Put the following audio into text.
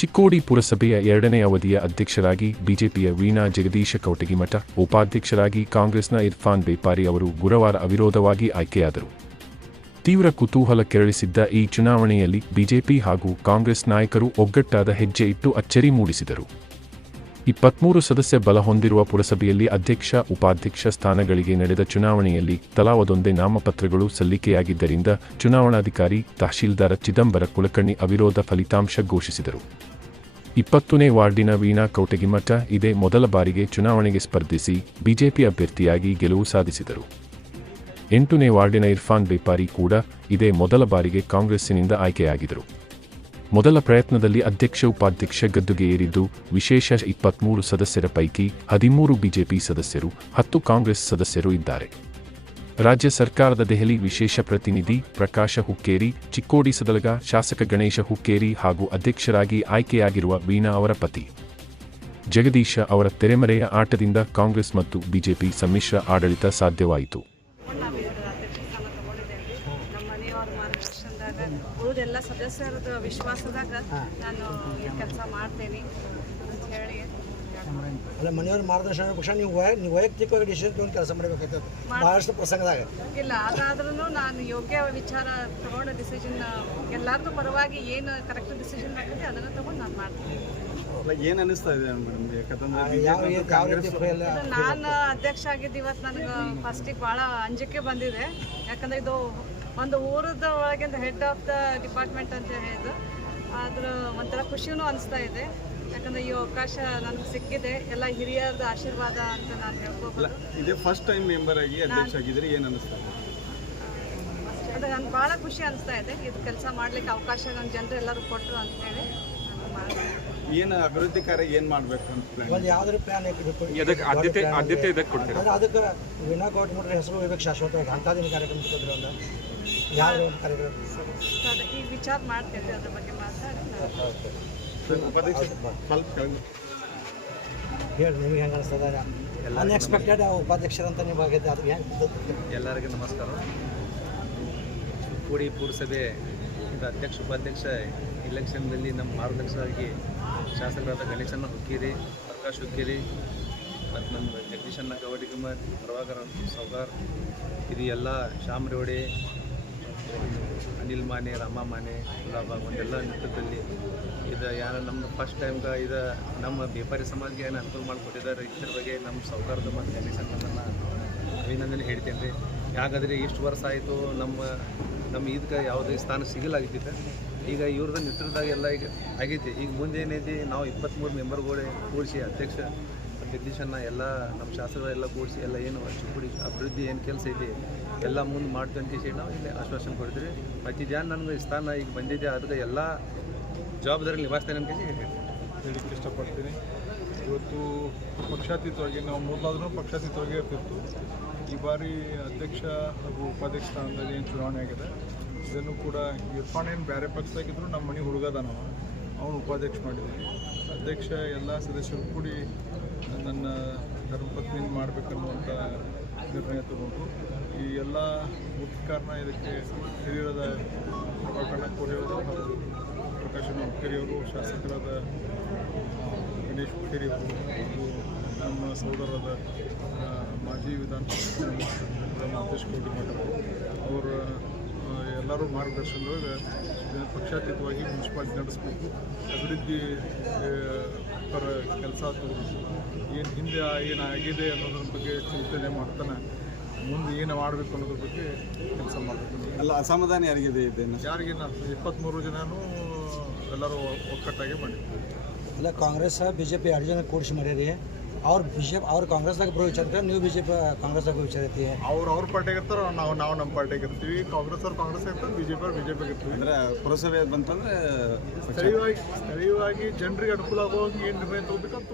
ಚಿಕ್ಕೋಡಿ ಪುರಸಭೆಯ 2ನೇ ಅವಧಿಯ ಅಧ್ಯಕ್ಷರಾಗಿ ಬಿಜೆಪಿಯ ವೀಣಾ ಜಗದೀಶ ಕೌಟಗಿಮಠ, ಉಪಾಧ್ಯಕ್ಷರಾಗಿ ಕಾಂಗ್ರೆಸ್ನ ಇರ್ಫಾನ್ ಬೇಪಾರಿ ಅವರು ಗುರುವಾರ ಅವಿರೋಧವಾಗಿ ಆಯ್ಕೆಯಾದರು. ತೀವ್ರ ಕುತೂಹಲ ಕೆರಳಿಸಿದ್ದ ಈ ಚುನಾವಣೆಯಲ್ಲಿ ಬಿಜೆಪಿ ಹಾಗೂ ಕಾಂಗ್ರೆಸ್ ನಾಯಕರು ಒಗ್ಗಟ್ಟಾದ ಹೆಜ್ಜೆ ಇಟ್ಟು ಅಚ್ಚರಿ ಮೂಡಿಸಿದರು. 23 ಸದಸ್ಯ ಬಲ ಹೊಂದಿರುವ ಪುರಸಭೆಯಲ್ಲಿ ಅಧ್ಯಕ್ಷ, ಉಪಾಧ್ಯಕ್ಷ ಸ್ಥಾನಗಳಿಗೆ ನಡೆದ ಚುನಾವಣೆಯಲ್ಲಿ ತಲಾ ಒಂದೊಂದೇ ನಾಮಪತ್ರಗಳು ಸಲ್ಲಿಕೆಯಾಗಿದ್ದರಿಂದ ಚುನಾವಣಾಧಿಕಾರಿ ತಹಶೀಲ್ದಾರ್ ಚಿದಂಬರ ಕುಲಕರ್ಣಿ ಅವಿರೋಧ ಫಲಿತಾಂಶ ಘೋಷಿಸಿದರು. 20ನೇ ವಾರ್ಡಿನ ವೀಣಾ ಕೌಟಗಿಮಠ ಇದೇ ಮೊದಲ ಬಾರಿಗೆ ಚುನಾವಣೆಗೆ ಸ್ಪರ್ಧಿಸಿ ಬಿಜೆಪಿ ಅಭ್ಯರ್ಥಿಯಾಗಿ ಗೆಲುವು ಸಾಧಿಸಿದರು. 8ನೇ ವಾರ್ಡಿನ ಇರ್ಫಾನ್ ಬೇಪಾರಿ ಕೂಡ ಇದೇ ಮೊದಲ ಬಾರಿಗೆ ಕಾಂಗ್ರೆಸ್ಸಿನಿಂದ ಆಯ್ಕೆಯಾಗಿದ್ದರು. ಮೊದಲ ಪ್ರಯತ್ನದಲ್ಲಿ ಅಧ್ಯಕ್ಷ, ಉಪಾಧ್ಯಕ್ಷ ಗದ್ದುಗೆ ಏರಿದ್ದು ವಿಶೇಷ 23 ಸದಸ್ಯರ ಪೈಕಿ 13 ಬಿಜೆಪಿ ಸದಸ್ಯರು, 10 ಕಾಂಗ್ರೆಸ್ ಸದಸ್ಯರು ಇದ್ದಾರೆ. ರಾಜ್ಯ ಸರ್ಕಾರದ ದೆಹಲಿ ವಿಶೇಷ ಪ್ರತಿನಿಧಿ ಪ್ರಕಾಶ ಹುಕ್ಕೇರಿ, ಚಿಕ್ಕೋಡಿ ಸದಲಗ ಶಾಸಕ ಗಣೇಶ ಹುಕ್ಕೇರಿ ಹಾಗೂ ಅಧ್ಯಕ್ಷರಾಗಿ ಆಯ್ಕೆಯಾಗಿರುವ ವೀಣಾ ಅವರ ಪತಿ ಜಗದೀಶ ಅವರ ತೆರೆಮರೆಯ ಆಟದಿಂದ ಕಾಂಗ್ರೆಸ್ ಮತ್ತು ಬಿಜೆಪಿ ಸಮ್ಮಿಶ್ರ ಆಡಳಿತ ಸಾಧ್ಯವಾಯಿತು. ಉಳಿದೆಲ್ಲ ಸದಸ್ಯರದ ವಿಶ್ವಾಸದಾಗ ನಾನು ಈ ಕೆಲಸ ಮಾಡ್ತೇನೆ ಅಂತ ಹೇಳಿ ಅಲ್ಲ, ಮನೆಯವ್ರ ಮಾರ್ಗದರ್ಶನ ಪಕ್ಷ ನೀವು ವೈಯಕ್ತಿಕವಾಗಿ ಡಿಸಿಷನ್ ತೊಗೊಂಡು ಕೆಲಸ ಮಾಡಬೇಕಾಗ್ತದೆ ಬಹಳಷ್ಟು ಪ್ರಸಂಗದಾಗ. ಇಲ್ಲ, ಅದಾದ್ರೂ ನಾನು ಯೋಗ್ಯ ವಿಚಾರ ತಗೊಂಡ ಡಿಸಿಷನ್ ಎಲ್ಲರದ್ದು ಪರವಾಗಿ ಏನು ಕರೆಕ್ಟ್ ಡಿಸಿಷನ್ ಆಗ್ತದೆ ಅದನ್ನು ತಗೊಂಡು ನಾನು ಮಾಡ್ತೀನಿ. ಏನು ಅನಿಸ್ತಾ ಇದೆ ನಾನು ಅಧ್ಯಕ್ಷ ಆಗಿದ್ದು ಇವತ್ತು ನನಗೆ ಫಸ್ಟಿಗೆ ಭಾಳ ಅಂಜಿಕೆ ಬಂದಿದೆ. ಯಾಕಂದರೆ ಇದು ಒಂದು ಊರದ ಒಳಗಿಂದ ಹೆಡ್ ಆಫ್ ದ ಡಿಪಾರ್ಟ್ಮೆಂಟ್ ಅಂತ ಹೇಳಿದ್ದು, ಆದ್ರ ಒಂಥರ ಖುಷಿನೂ ಅನಿಸ್ತಾ ಇದೆ. ಯಾಕಂದರೆ ಈ ಅವಕಾಶ ನನಗೆ ಸಿಕ್ಕಿದೆ, ಎಲ್ಲ ಹಿರಿಯರದ ಆಶೀರ್ವಾದ ಅಂತ ನಾನು ಹೇಳ್ಕೋಬೋದು. ಇದೇ ಫಸ್ಟ್ ಟೈಮ್ ಮೆಂಬರ್ ಆಗಿ ಅಧ್ಯಕ್ಷ ಆಗಿದ್ರೆ ಏನು ಅನಿಸ್ತಾ ಇದೆ? ಅದು ನನಗೆ ಭಾಳ ಖುಷಿ ಅನಿಸ್ತಾ ಇದೆ. ಇದು ಕೆಲಸ ಮಾಡಲಿಕ್ಕೆ ಅವಕಾಶ ನನ್ನ ಜನರು ಎಲ್ಲರೂ ಕೊಟ್ಟರು ಅಂತ ಹೇಳಿ ನಾನು ಮಾಡ್ತೀನಿ. ಏನು ಅಭಿವೃದ್ಧಿ ಕಾರ್ಯ ಏನು ಮಾಡಬೇಕು ಅಂತ ಒಂದು ಯಾವ್ದಾದ್ರು ಪ್ಲಾನ್ ಆದ್ಯತೆ ಇದಕ್ಕೆ ಕೊಡ್ತೀರಾ? ಅದಕ್ಕೆ ವೀಣಾ ಕೌಟಗಿಮಠರ ಹೆಸರು ಹೋಗ್ಬೇಕು ಶಾಶ್ವತವಾಗಿ. ಅಂಥದ್ದೇನು ಕಾರ್ಯಕ್ರಮ ಇಟ್ಟಿದ್ರು ಒಂದು ಯಾವ್ದು ಕಾರ್ಯಕ್ರಮ ಈಗ ವಿಚಾರ ಮಾಡ್ತೇವೆ, ಅದ್ರ ಬಗ್ಗೆ ಮಾತಾಡಿ ಹೇಳಿ ನಿಮ್ಗೆ ಹೆಂಗೆ ಅನಿಸ್ತದ? ಅನ್ಎಕ್ಸ್ಪೆಕ್ಟೆಡ್ ಉಪಾಧ್ಯಕ್ಷರಂತ ನೀವು ಆಗಿದ್ದೆ, ಅದು ಹೆಂಗೆ? ಎಲ್ಲರಿಗೂ ನಮಸ್ಕಾರ. ಚಿಕ್ಕೋಡಿ ಪುರಸಭೆ ಅಧ್ಯಕ್ಷ, ಉಪಾಧ್ಯಕ್ಷ ಇಲೆಕ್ಷನ್ದಲ್ಲಿ ನಮ್ಮ ಮಾರ್ಗದರ್ಶಕರಾಗಿ ಶಾಸಕರಾದ ಗಣೇಶಣ್ಣ ಹುಕ್ಕೇರಿ, ಪ್ರಕಾಶ್ ಹುಕ್ಕೇರಿ ಮತ್ತು ನಮ್ಮ ಜಗದೀಶಣ್ಣ ಕೌಟಗಿಮಠ, ಪ್ರಭಾಕರ ಸೌಗಾರ್, ಇದು ಎಲ್ಲ ಶ್ಯಾಮ್ ರೇವಡೆ, ಅನಿಲ್ ಮಾನೆ, ರಾಮ ಮಾನೆ, ಗುಲಾಬ ಒಂದೆಲ್ಲ ನೇತೃತ್ವದಲ್ಲಿ ಇದು ಯಾರು ನಮ್ಮ ಫಸ್ಟ್ ಟೈಮ್ಗೆ ಇದು ನಮ್ಮ ಬೇಪಾರಿ ಸಮಾಜಕ್ಕೆ ಏನು ಅನುಕೂಲ ಮಾಡಿಕೊಟ್ಟಿದ್ದಾರೆ. ಇದ್ರ ಬಗ್ಗೆ ನಮ್ಮ ಸೌಕಾರದ ಮತ್ತು ಗಣೇಶಣ್ಣನ ಅಭಿನಂದನೆ ಹೇಳ್ತೇನೆ ರೀ. ಯಾಕಂದರೆ ಇಷ್ಟು ವರ್ಷ ಆಯಿತು ನಮ್ಮ ಇದಕ್ಕೆ ಯಾವುದೇ ಸ್ಥಾನ ಸಿಗಲಾಗಿತ್ತು. ಈಗ ಇವ್ರದ್ದು ನೇತೃತ್ವದಾಗ ಎಲ್ಲ ಈಗ ಆಗೈತಿ. ಈಗ ಮುಂದೆ ಏನೈತಿ, ನಾವು 23 ಮೆಂಬರ್ಗಳು ಕೂಡಿಸಿ ಅಧ್ಯಕ್ಷ ಜಗದೀಶನ್ನ ಎಲ್ಲ ನಮ್ಮ ಶಾಸಕರೆಲ್ಲ ಕೂಡಿಸಿ ಎಲ್ಲ ಏನು ಚಿಕ್ಕೋಡಿ ಅಭಿವೃದ್ಧಿ ಏನು ಕೆಲಸ ಐತಿ ಎಲ್ಲ ಮುಂದೆ ಮಾಡ್ತೀವಿ ಅಂತ ಹೇಳಿ ನಾವು ಇಲ್ಲಿ ಆಶ್ವಾಸನೆ ಕೊಡ್ತೀವಿ. ಮತ್ತು ಇದೇನು ನನಗೆ ಸ್ಥಾನ ಈಗ ಬಂದಿದೆ, ಅದಕ್ಕೆ ಎಲ್ಲ ಜವಾಬ್ದಾರಿ ನಿಭಾಯಿಸ್ತೇನೆ ಅಂತ ಹೇಳಕ್ಕೆ ಇಷ್ಟಪಡ್ತೀನಿ. ಇವತ್ತು ಪಕ್ಷಾತೀತವಾಗಿ ನಾವು ಮೊದಲಾದ್ರೂ ಪಕ್ಷಾತೀತವಾಗಿ ಇರ್ತಿತ್ತು. ಈ ಬಾರಿ ಅಧ್ಯಕ್ಷ ಹಾಗೂ ಉಪಾಧ್ಯಕ್ಷ ಸ್ಥಾನದಲ್ಲಿ ಏನು ಚುನಾವಣೆ ಆಗಿದೆ, ಇದನ್ನು ಕೂಡ ಇರ್ಫಾನ್ ಏನು ಬೇರೆ ಪಕ್ಷದಾಗಿದ್ದರೂ ನಮ್ಮ ಮನೆ ಹುಡುಗದ ನಾವು ಅವನು ಉಪಾಧ್ಯಕ್ಷ ಮಾಡಿದ್ದೀವಿ. ಅಧ್ಯಕ್ಷ ಎಲ್ಲ ಸದಸ್ಯರು ಕೂಡಿ ನನ್ನ ಧರ್ಮಪತ್ನಿಯನ್ನು ಮಾಡಬೇಕನ್ನುವಂಥ ನಿರ್ಣಯ ತಗೊಂಡು ಈ ಎಲ್ಲ ಮುಖ್ಯ ಕಾರಣ ಇದಕ್ಕೆ ಹಿರಿಯರಾದ ಪ್ರಭಾಕರಣ್ಣ ಕೋರೆಯವರು ಹಾಗೂ ಪ್ರಕಾಶಣ್ಣ ಹುಕ್ಕೇರಿಯವರು, ಶಾಸಕರಾದ ಗಣೇಶ್ ಹುಕ್ಕೇರಿಯವರು ಹಾಗೂ ನಮ್ಮ ಸಹೋದರರಾದ ಮಾಜಿ ವಿಧಾನಸಭೆ ಮಾತೇಶ್ ಕೌಟಗಿಮಠರು ಅವರು ಎಲ್ಲರೂ ಮಾರ್ಗದರ್ಶನದೊಳಗೆ ಪಕ್ಷಾತೀತವಾಗಿ ಮುನ್ಸಿಪಾಲಿಟಿ ನಡೆಸಬೇಕು, ಅಭಿವೃದ್ಧಿ ಪರ ಕೆಲಸ ತಗೋಬೇಕು. ಏನು ಹಿಂದೆ ಏನಾಗಿದೆ ಅನ್ನೋದ್ರ ಬಗ್ಗೆ ಚಿಂತನೆ ಮಾಡ್ತಾನೆ ಮುಂದೆ ಏನು ಮಾಡಬೇಕು ಅನ್ನೋದ್ರ ಬಗ್ಗೆ ಕೆಲಸ ಮಾಡಬೇಕು. ಎಲ್ಲ ಅಸಮಾಧಾನ ಯಾರಿಗಿದೆ? ಯಾರಿಗೆ 23 ಜನನೂ ಎಲ್ಲರೂ ಒಕ್ಕಟ್ಟಾಗಿ ಮಾಡಿದ್ವಿ. ಅಲ್ಲ, ಕಾಂಗ್ರೆಸ್ ಬಿಜೆಪಿ 2 ಜನ ಕೂಡಿಸಿ ಮಾಡಿರಿ. ಅವ್ರು ಕಾಂಗ್ರೆಸ್ದಾಗ ಬರೋ ವಿಚಾರ, ನೀವು ಬಿಜೆಪಿ ಕಾಂಗ್ರೆಸ್ದಾಗ ವಿಚಾರ ಐತಿ. ಅವ್ರ ಪಾರ್ಟಿಗೆ ಇರ್ತಾರೆ, ನಾವು ನಮ್ಮ ಪಾರ್ಟಿಗೆ ಇರ್ತೀವಿ. ಕಾಂಗ್ರೆಸ್ ಇರ್ತಾರೆ, ಬಿಜೆಪಿಗೆ ಇರ್ತೀವಿ. ಅಂದರೆ ಪುರಸಭೆ ಬಂತಂದರೆ ಸ್ಥಳೀಯವಾಗಿ ಜನರಿಗೆ ಅನುಕೂಲ ಆಗುವಾಗ ಏನು ನಿರ್ಣಯ ತಗೋಬೇಕಂತ